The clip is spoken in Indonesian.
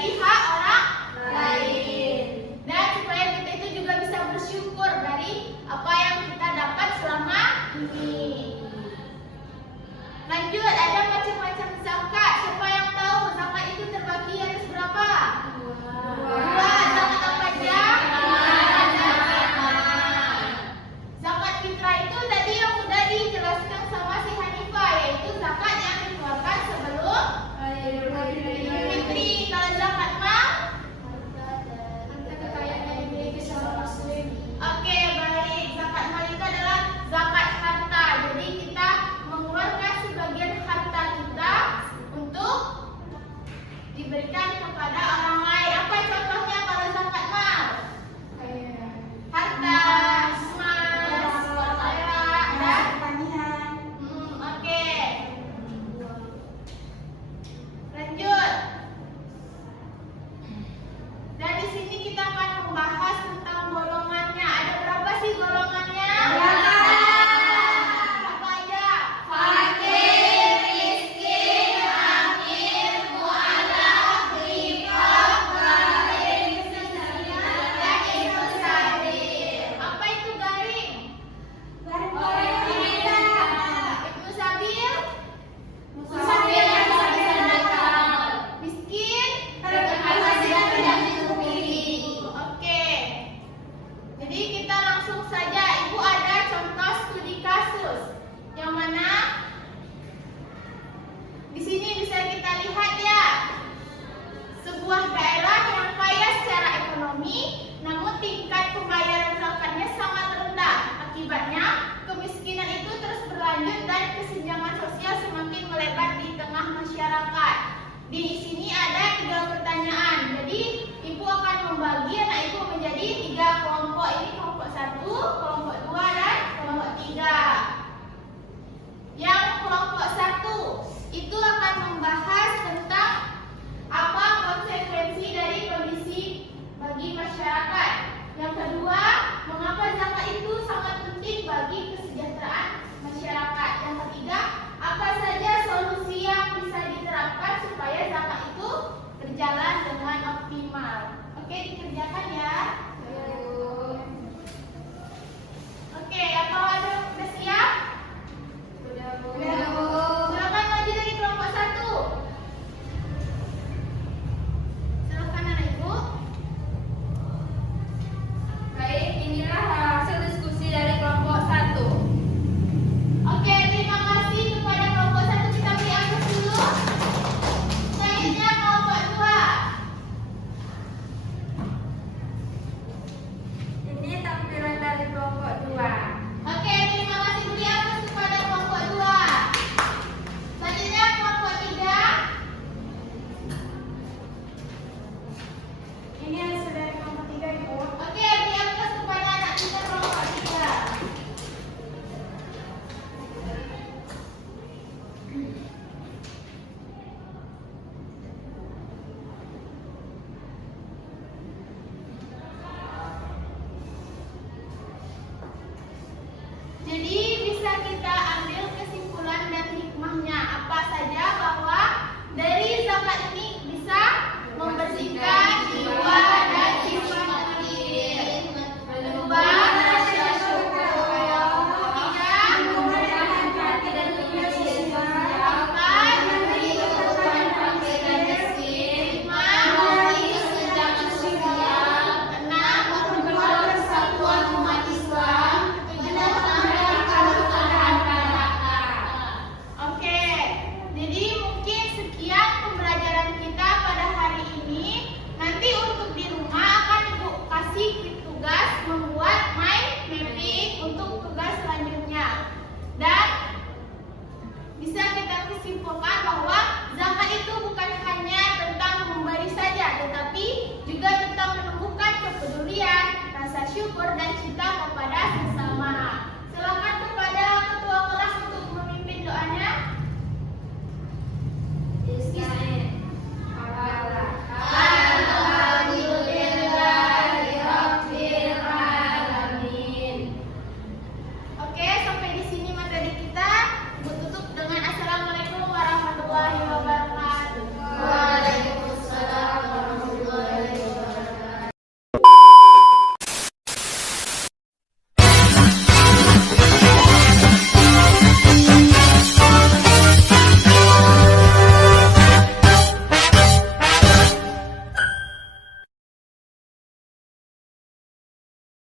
menjadi hak orang lain. Dan supaya kita itu juga bisa bersyukur dari apa yang kita dapat selama ini. Lanjut, ada macam-macam zakat. Siapa yang tahu zakat itu terbagi atas berapa? Dua. Zakat apa aja? Zakat fitrah itu tadi yang sudah dijelaskan sama si Hanifah, yaitu zakat yang dikeluarkan sebelum Idul Fitri. Kalau zakat mal, harta kekayaan yang dimiliki seorang muslim. Oke, baik. Zakat mal itu adalah zakat harta. Jadi kita mengeluarkan sebagian harta kita untuk diberikan kepada orang lain. Apa contohnya kalau zakat mal? Harta, emas, perak, dan pertanian. Oke. Lanjut. Dan di sini kita akan membahas tentang golongannya. Ada berapa sih golongannya? Apa aja? Fakir, miskin, fakir, mu'alaf, rifah, garing, dan ibnu sabil. Apa itu garing? Ibnu sabil? Musafir yang bisa nakal. Miskin? Penghasilan tidak dicukupi. Oke. Jadi kita langsung saja. Ibu ada contoh studi kasus. Yang mana di sini bisa kita lihat ya. Sebuah daerah yang kaya secara ekonomi, namun tingkat pembayaran zakatnya sangat rendah. Akibatnya, kemiskinan itu terus berlanjut dan kesenjangan sosial semakin melebar di tengah masyarakat. Di sini ada 3 pertanyaan. Jadi, ibu akan membagi anak ibu menjadi 3 kelompok. Ini kelompok 1, kelompok 2, dan kelompok 3. Yang kelompok 1 itu akan membahas tentang